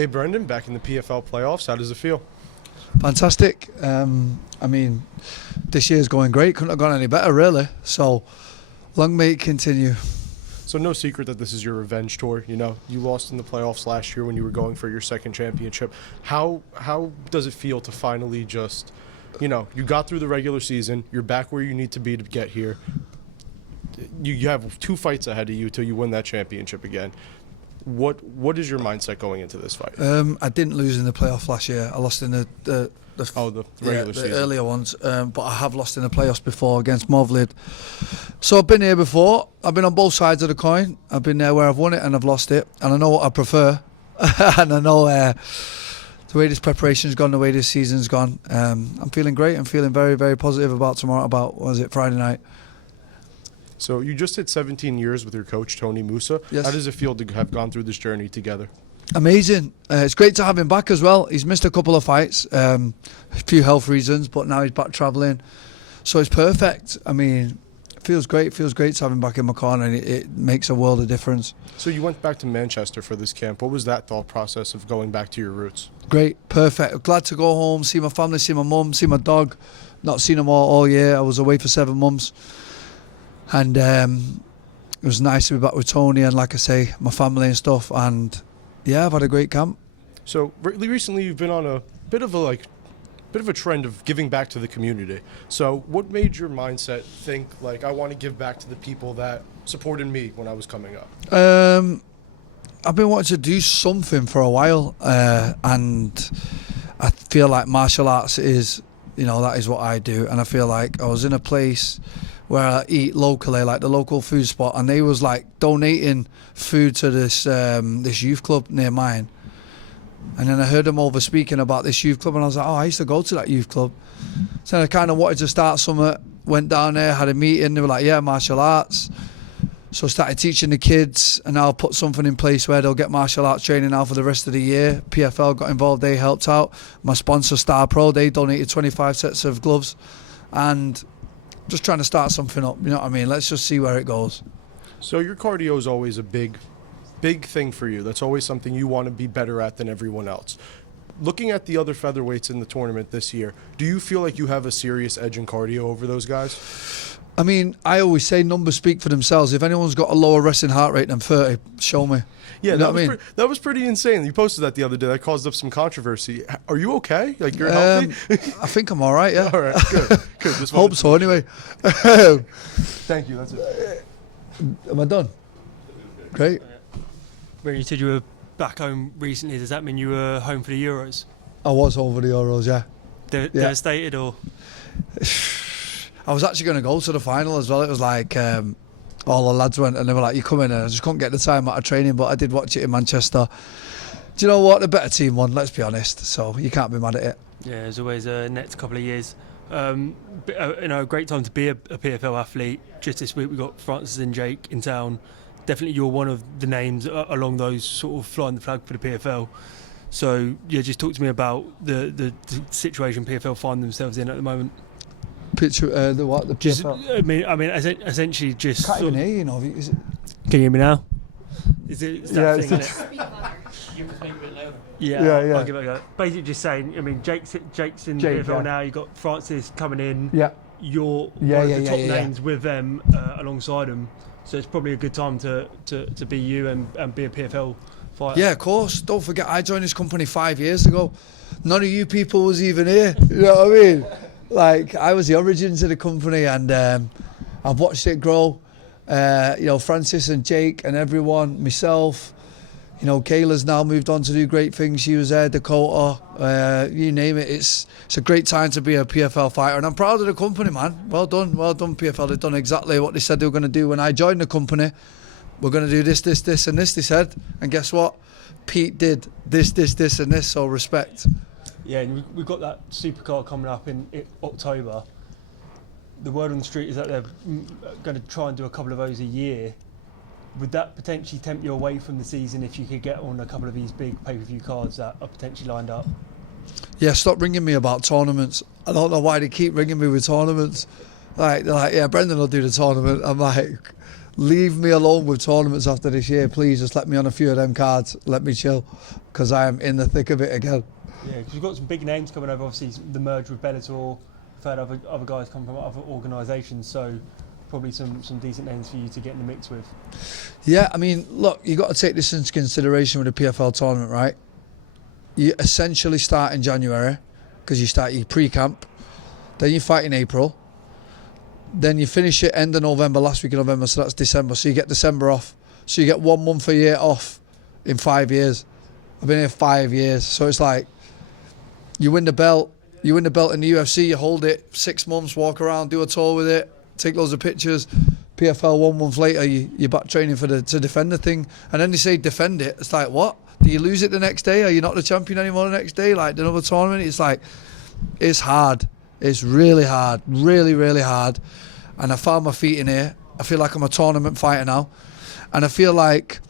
Hey Brendan, back in the PFL playoffs, how does it feel? Fantastic. I mean, this year's going great. Couldn't have gone any better, really. So, long may it continue. So no secret that this is your revenge tour. You know, you lost in the playoffs last year when you were going for your second championship. How does it feel to finally just, you know, you got through the regular season, you're back where you need to be to get here. You have 2 fights ahead of you till you win that championship again. What is your mindset going into this fight? I didn't lose in the playoff last year. I lost in the regular season. Earlier ones. But I have lost in the playoffs before against Movlid. So I've been here before. I've been on both sides of the coin. I've been there where I've won it and I've lost it. And I know what I prefer. And I know the way this preparation's gone, the way this season's gone. I'm feeling great. I'm feeling very, very positive about tomorrow, Friday night. So you just hit 17 years with your coach, Tony Musa. Yes. How does it feel to have gone through this journey together? Amazing. It's great to have him back as well. He's missed a couple of fights, a few health reasons, but now he's back travelling. So it's perfect. I mean, it feels great. It feels great to have him back in my corner, and it makes a world of difference. So you went back to Manchester for this camp. What was that thought process of going back to your roots? Great. Perfect. Glad to go home, see my family, see my mum, see my dog. Not seen them all year. I was away for 7 months. And it was nice to be back with Tony and, like I say, my family and stuff. And yeah, I've had a great camp. So recently, you've been on a bit of a trend of giving back to the community. So what made your mindset think like I want to give back to the people that supported me when I was coming up? I've been wanting to do something for a while, and I feel like martial arts is, that is what I do. And I feel like I was in a place where I eat locally, like the local food spot, and they was like donating food to this youth club near mine. And then I heard them over speaking about this youth club, and I was like, I used to go to that youth club. So I kind of wanted to start something, went down there, had a meeting, they were like, yeah, martial arts. So I started teaching the kids, and now I'll put something in place where they'll get martial arts training now for the rest of the year. PFL got involved, they helped out. My sponsor, Star Pro, they donated 25 sets of gloves. And just trying to start something up, you know what I mean? Let's just see where it goes. So your cardio is always a big thing for you. That's always something you want to be better at than everyone else. Looking at the other featherweights in the tournament this year, do you feel like you have a serious edge in cardio over those guys? I mean, I always say numbers speak for themselves. If anyone's got a lower resting heart rate than 30, show me. Yeah, you know what I mean? That was pretty insane. You posted that the other day. That caused up some controversy. Are you okay? Like, you're healthy? I think I'm all right, yeah. All right, good. Just hope so, anyway. Thank you, that's it. Am I done? Great. When you said you were back home recently, does that mean you were home for the Euros? I was home for the Euros, yeah. Devastated, or? I was actually going to go to the final as well. It was like all the lads went and they were like, you come in, and I just couldn't get the time out of training, but I did watch it in Manchester. Do you know what? The better team won, let's be honest, so you can't be mad at it. Yeah, there's always a next couple of years. A great time to be a PFL athlete. Just this week we got Francis and Jake in town. Definitely you're one of the names along those sort of flying the flag for the PFL. So yeah, just talk to me about the situation PFL find themselves in at the moment. Picture the what? The just, PFL? I mean, essentially just. Can't even hear you, know. Is it? Can you hear me now? Is that thing, it's isn't it? You can speak a bit louder. Yeah. I'll give it a go. Basically, just saying. I mean, Jake's in PFL now. You got Francis coming in. Yeah. You're one of the top names with them alongside them. So it's probably a good time to be you and be a PFL fighter. Yeah, of course. Don't forget, I joined this company 5 years ago. None of you people was even here. You know what I mean? Like, I was the origins of the company, and I've watched it grow. Francis and Jake and everyone, myself, Kayla's now moved on to do great things. She was there, Dakota, you name it. It's a great time to be a PFL fighter, and I'm proud of the company, man. Well done, PFL. They've done exactly what they said they were going to do when I joined the company. We're going to do this, and this, they said. And guess what? Pete did this, and this, so respect. Yeah, and we've got that supercar coming up in October. The word on the street is that they're going to try and do a couple of those a year. Would that potentially tempt you away from the season if you could get on a couple of these big pay-per-view cards that are potentially lined up? Yeah, stop ringing me about tournaments. I don't know why they keep ringing me with tournaments. They're like, yeah, Brendan will do the tournament. I'm like, leave me alone with tournaments after this year. Please just let me on a few of them cards. Let me chill, because I am in the thick of it again. Yeah, because you've got some big names coming over. Obviously, the merge with Bellator. We've had other guys come from other organisations, so probably some decent names for you to get in the mix with. Yeah, I mean, look, you got to take this into consideration with the PFL tournament, right? You essentially start in January, because you start your pre-camp, then you fight in April, then you finish it end of November, last week of November, so that's December. So you get December off. So you get 1 month a year off in 5 years. I've been here 5 years, so it's like you win the belt. You win the belt in the UFC, you hold it 6 months, walk around, do a tour with it, take loads of pictures. PFL 1 month later, you're back training to defend the thing. And then they say defend it. It's like, what? Do you lose it the next day? Are you not the champion anymore the next day? Like another tournament? It's like, it's hard. It's really hard. Really, really hard. And I found my feet in here. I feel like I'm a tournament fighter now. And I feel like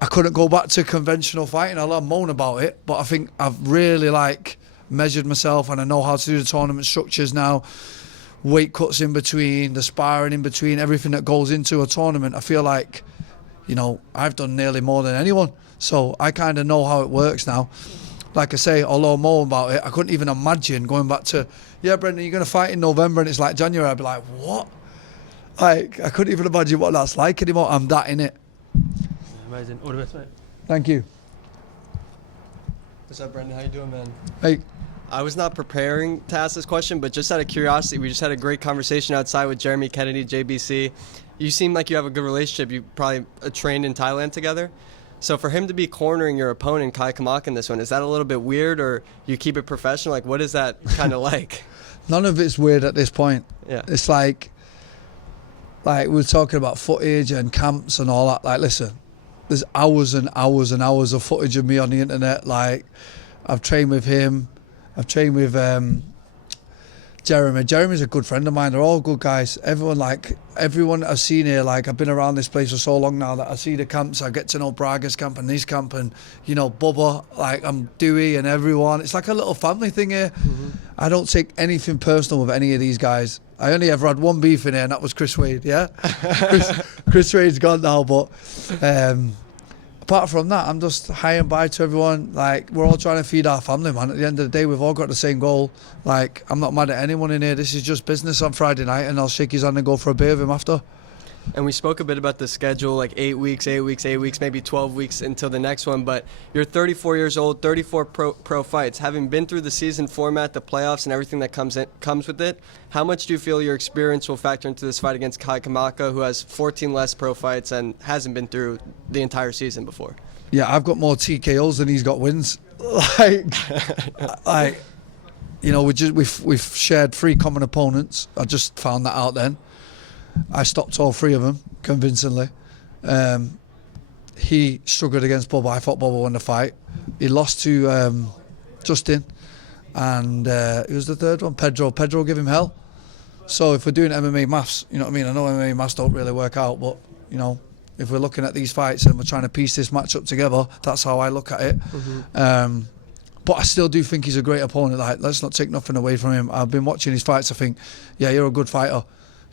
I couldn't go back to conventional fighting. I'll moan about it, but I think I've really measured myself, and I know how to do the tournament structures now. Weight cuts in between, the sparring in between, everything that goes into a tournament. I feel like, I've done nearly more than anyone. So I kind of know how it works now. Like I say, although I'm moan about it, I couldn't even imagine going back to, yeah, Brendan, you're going to fight in November, and it's like January. I'd be like, what? I couldn't even imagine what that's like anymore. I'm that in it. Amazing. All the best, mate. Thank you. What's up, Brendan? How you doing, man? Hey. I was not preparing to ask this question, but just out of curiosity, we just had a great conversation outside with Jeremy Kennedy, JBC. You seem like you have a good relationship. You probably trained in Thailand together. So for him to be cornering your opponent, Kai Kamaka, in this one, is that a little bit weird, or you keep it professional? Like, what is that kind of like? None of it's weird at this point. Yeah. It's like we were talking about footage and camps and all that. Like, listen, there's hours and hours and hours of footage of me on the internet. Like, I've trained with him. I've trained with Jeremy. Jeremy's a good friend of mine. They're all good guys. Everyone I've seen here, I've been around this place for so long now that I see the camps. I get to know Braga's camp and this camp and, Bubba, I'm Dewey and everyone. It's like a little family thing here. Mm-hmm. I don't take anything personal with any of these guys. I only ever had one beef in here, and that was Chris Wade, yeah? Chris Wade's gone now, but apart from that, I'm just high and by to everyone. We're all trying to feed our family, man. At the end of the day, we've all got the same goal. I'm not mad at anyone in here. This is just business on Friday night, and I'll shake his hand and go for a beer with him after. And we spoke a bit about the schedule, 8 weeks, maybe 12 weeks until the next one. But you're 34 years old, 34 pro fights. Having been through the season format, the playoffs, and everything that comes with it, how much do you feel your experience will factor into this fight against Kai Kamaka, who has 14 less pro fights and hasn't been through the entire season before? Yeah, I've got more TKOs than he's got wins. We've shared 3 common opponents. I just found that out then. I stopped all 3 of them convincingly. He struggled against Bubba. I thought Bubba won the fight. He lost to Justin, and who was the third one? Pedro. Pedro gave him hell. So if we're doing MMA maths, you know what I mean? I know MMA maths don't really work out, but if we're looking at these fights and we're trying to piece this match up together, that's how I look at it. Mm-hmm. But I still do think he's a great opponent. Let's not take nothing away from him. I've been watching his fights. I think, yeah, you're a good fighter.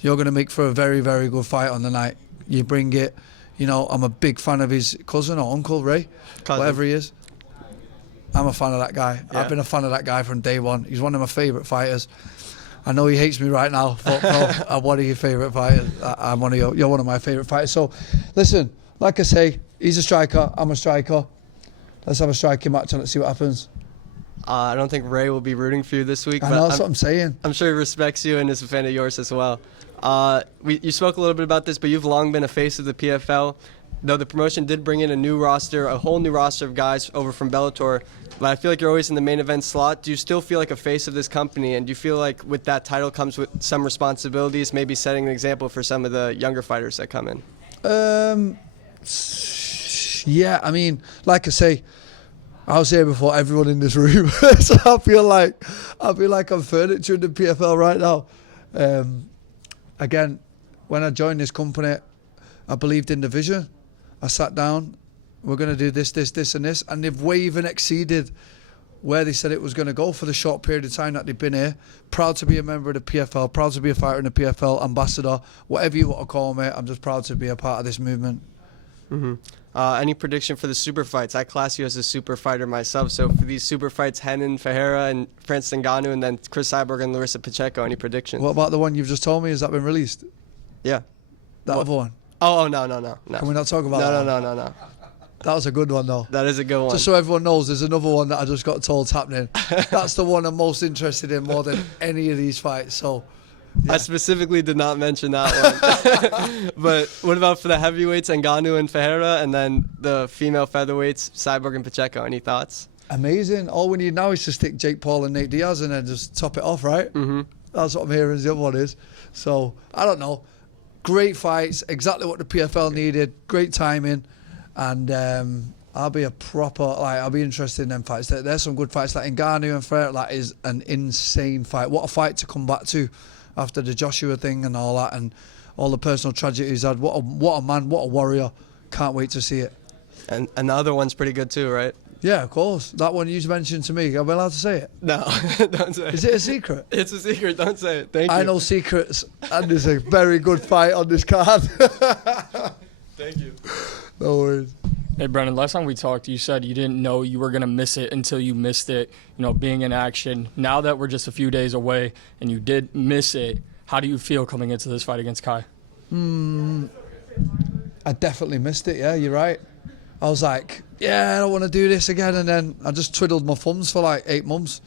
You're going to make for a very, very good fight on the night. You bring it. I'm a big fan of his cousin or uncle, Ray, whatever he is. I'm a fan of that guy. Yeah. I've been a fan of that guy from day one. He's one of my favourite fighters. I know he hates me right now, but I'm one of your favourite fighters. You're one of my favourite fighters. So, listen, like I say, he's a striker. I'm a striker. Let's have a striking match and let's see what happens. I don't think Ray will be rooting for you this week. I know, that's what I'm saying. I'm sure he respects you and is a fan of yours as well. You spoke a little bit about this, but you've long been a face of the PFL. Though the promotion did bring in a whole new roster of guys over from Bellator, but I feel like you're always in the main event slot. Do you still feel like a face of this company, and do you feel like with that title comes with some responsibilities, maybe setting an example for some of the younger fighters that come in? Yeah, I mean, like I say, I was here before everyone in this room, so I feel like I'm furniture in the PFL right now. Again, when I joined this company, I believed in the vision. I sat down, we're going to do this, and this, and they've way even exceeded where they said it was going to go for the short period of time that they've been here. Proud to be a member of the PFL, proud to be a fighter in the PFL, ambassador, whatever you want to call me. I'm just proud to be a part of this movement. Any prediction for the super fights? I class you as a super fighter myself. So for these super fights, Renan Ferreira and Francis Ngannou, and then Chris Cyborg and Larissa Pacheco, any predictions? What about the one you've just told me? Has that been released? Yeah. That other one? Oh, no. Can we not talk about that? No. That was a good one, though. That is a good one. Just so everyone knows, there's another one that I just got told's happening. That's the one I'm most interested in more than any of these fights. So, yeah. I specifically did not mention that one. But what about for the heavyweights, Ngannou and Ferreira, and then the female featherweights, Cyborg and Pacheco? Any thoughts? Amazing. All we need now is to stick Jake Paul and Nate Diaz and then just top it off, right? Mm-hmm. That's what I'm hearing the other one is. So, I don't know. Great fights, exactly what the PFL needed, great timing. And I'll be I'll be interested in them fights. There's some good fights. Like Ngannou and Ferreira, that is an insane fight. What a fight to come back to after the Joshua thing and all that, and all the personal tragedy he's had. What a man, what a warrior. Can't wait to see it. And the other one's pretty good too, right? Yeah, of course. That one you mentioned to me. Am I allowed to say it? No, don't say it. Is it a secret? It's a secret, don't say it. Thank you. I know secrets, and there's a very good fight on this card. Thank you. No worries. Hey, Brendan, last time we talked, you said you didn't know you were going to miss it until you missed it, being in action. Now that we're just a few days away and you did miss it, how do you feel coming into this fight against Kai? I definitely missed it, yeah, you're right. I was like, yeah, I don't want to do this again. And then I just twiddled my thumbs for like 8 months.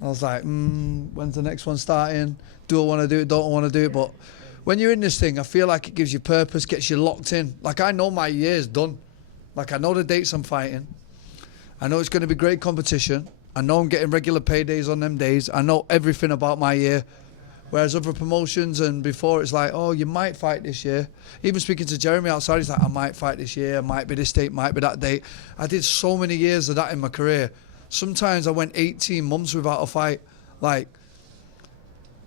I was like, when's the next one starting? Do I want to do it? Don't I want to do it? But when you're in this thing, I feel like it gives you purpose, gets you locked in. Like, I know my year's done. Like, I know the dates I'm fighting. I know it's going to be great competition. I know I'm getting regular paydays on them days. I know everything about my year. Whereas other promotions and before, it's like, oh, you might fight this year. Even speaking to Jeremy outside, he's like, I might fight this year. I might be this date, might be that date. I did so many years of that in my career. Sometimes I went 18 months without a fight. Like,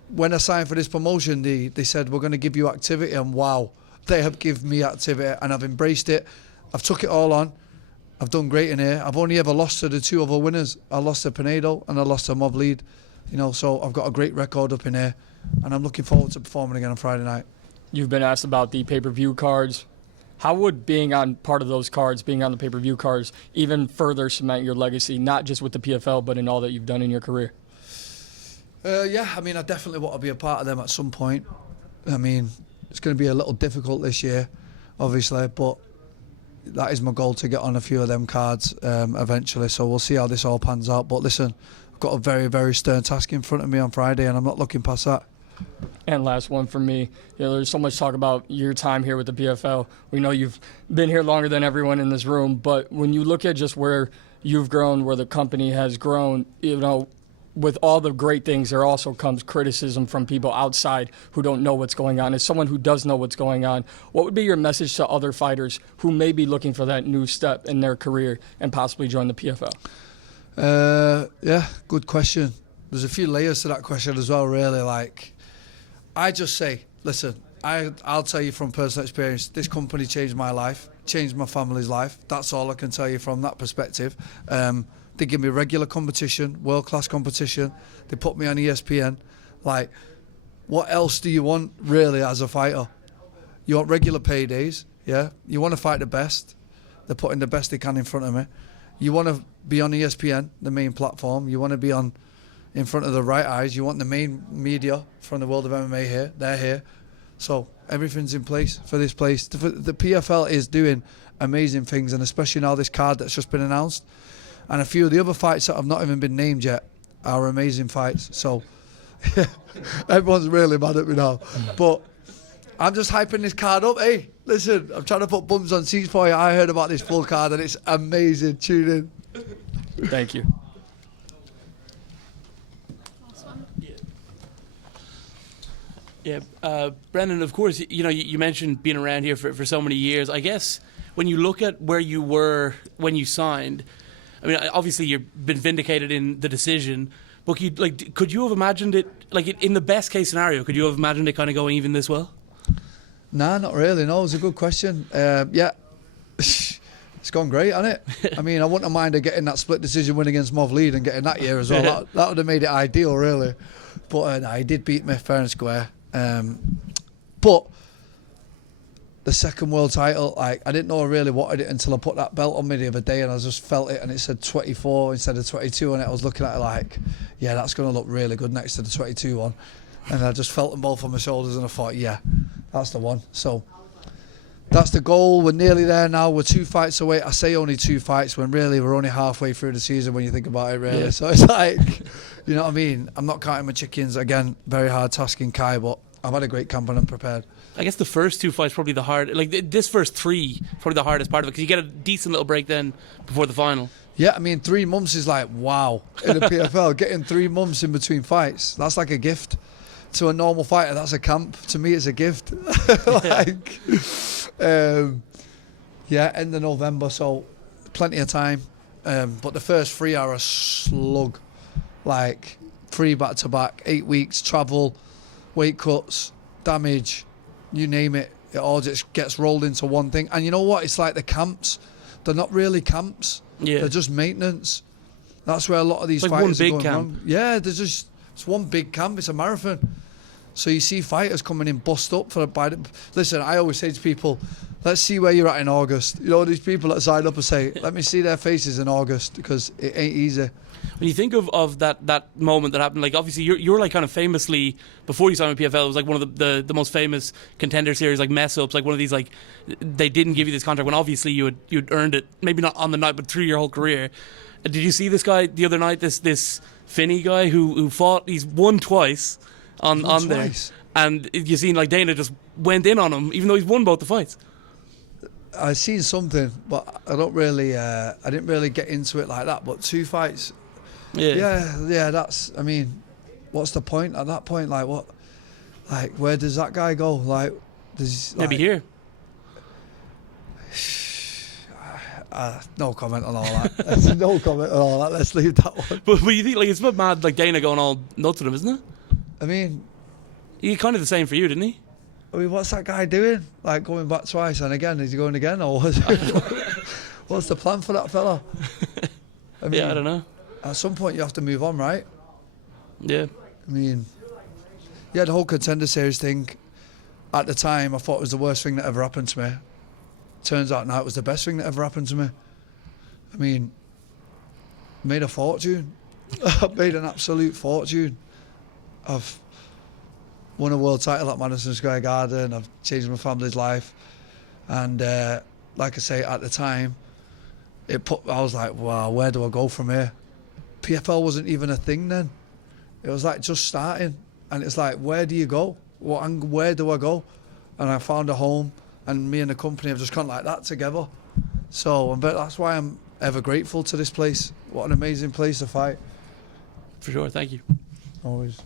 when I signed for this promotion, they said, we're going to give you activity. And wow, they have given me activity and I've embraced it. I've took it all on. I've done great in here. I've only ever lost to the 2 other winners. I lost to Pinedo and I lost to Mob Lead. So I've got a great record up in here. And I'm looking forward to performing again on Friday night. You've been asked about the pay-per-view cards. How would being on part of those cards, being on the pay-per-view cards, even further cement your legacy, not just with the PFL, but in all that you've done in your career? Yeah, I mean, I definitely want to be a part of them at some point. I mean, it's going to be a little difficult this year, obviously, but that is my goal, to get on a few of them cards eventually. So we'll see how this all pans out. But listen, I've got a very, very stern task in front of me on Friday, and I'm not looking past that. And last one from me. There's so much talk about your time here with the PFL. We know you've been here longer than everyone in this room, but when you look at just where you've grown, where the company has grown, with all the great things, there also comes criticism from people outside who don't know what's going on. As someone who does know what's going on, what would be your message to other fighters who may be looking for that new step in their career and possibly join the PFL? Yeah, good question. There's a few layers to that question as well, really. Like, I just say, listen, I'll tell you from personal experience, this company changed my life, changed my family's life. That's all I can tell you from that perspective. They give me regular competition, world-class competition. They put me on ESPN. Like, what else do you want, really, as a fighter? You want regular paydays, yeah? You want to fight the best. They're putting the best they can in front of me. You want to be on ESPN, the main platform. You want to be in front of the right eyes. You want the main media from the world of MMA here. They're here. So everything's in place for this place. The PFL is doing amazing things, and especially now this card that's just been announced. And a few of the other fights that have not even been named yet are amazing fights. So everyone's really mad at me now. But I'm just hyping this card up. Hey, listen, I'm trying to put bums on seats for you. I heard about this full card and it's amazing. Tune in. Thank you. Yeah, Brendan, of course, you mentioned being around here for so many years. I guess when you look at where you were when you signed, I mean, obviously you've been vindicated in the decision, but could you have imagined it, in the best case scenario, could you have imagined it kind of going even this well? Nah, not really. No, it was a good question. Yeah. It's gone great, hasn't it? I mean, I wouldn't have minded getting that split decision win against Mov Lead and getting that year as well. That would have made it ideal, really. But no, he did beat me fair and square. But the second world title, like, I didn't know I really wanted it until I put that belt on me the other day, and I just felt it, and it said 24 instead of 22, and I was looking at it like, yeah, that's going to look really good next to the 22 one. And I just felt them both on my shoulders, and I thought, yeah, that's the one. So that's the goal. We're nearly there now. We're 2 fights away. I say only 2 fights when really we're only halfway through the season when you think about it, really. Yeah. So it's like, you know what I mean? I'm not counting my chickens. Again, very hard task in Kai, but I've had a great camp and I'm prepared. I guess the first 2 fights probably the hard. Like this first 3, probably the hardest part of it because you get a decent little break then before the final. Yeah, I mean, 3 months is like, wow. In the PFL, getting 3 months in between fights, that's like a gift. To a normal fighter, that's a camp. To me, it's a gift. Like, yeah, end of November, so plenty of time. But the first 3 are a slug. Like, 3 back-to-back, 8 weeks, travel, weight cuts, damage, you name it. It all just gets rolled into one thing. And you know what? It's like the camps. They're not really camps. Yeah. They're just maintenance. That's where a lot of these It's like fighters one are big going camp. wrong. Yeah, it's one big camp. It's a marathon. So you see fighters coming in bust up listen, I always say to people, let's see where you're at in August. You know, these people that sign up and say, let me see their faces in August, because it ain't easy. When you think of that moment that happened, like obviously you're like kind of famously before you signed with PFL, it was like one of the most famous Contender Series like mess ups, like one of these like they didn't give you this contract when obviously you'd earned it, maybe not on the night but through your whole career. Did you see this guy the other night? This Finney guy who fought, he's won twice on there, and you seen like Dana just went in on him even though he's won both the fights. I seen something, but I didn't really get into it like that. But 2 fights. Yeah, that's, I mean, what's the point at that point? Like, what, like, where does that guy go? Like, Maybe here. No comment on all that. No comment on all that. Let's leave that one. But you think like it's a bit mad, like Dana going all nuts with him, isn't it? I mean, He kind of the same for you, didn't he? what's that guy doing? Like, going back twice and again? Is he going again, or what's the plan for that fella? I mean, Yeah, I don't know. At some point, you have to move on, right? Yeah. I mean, yeah, the whole Contender Series thing, at the time, I thought it was the worst thing that ever happened to me. Turns out now it was the best thing that ever happened to me. I mean, made a fortune. I've made an absolute fortune. I've won a world title at Madison Square Garden. I've changed my family's life. And like I say, at the time, I was like, wow, where do I go from here? PFL wasn't even a thing then. It was like just starting, and it's like, where do you go? Where do I go? And I found a home, and me and the company have just gone like that together. So that's why I'm ever grateful to this place. What an amazing place to fight. For sure. Thank you. Always.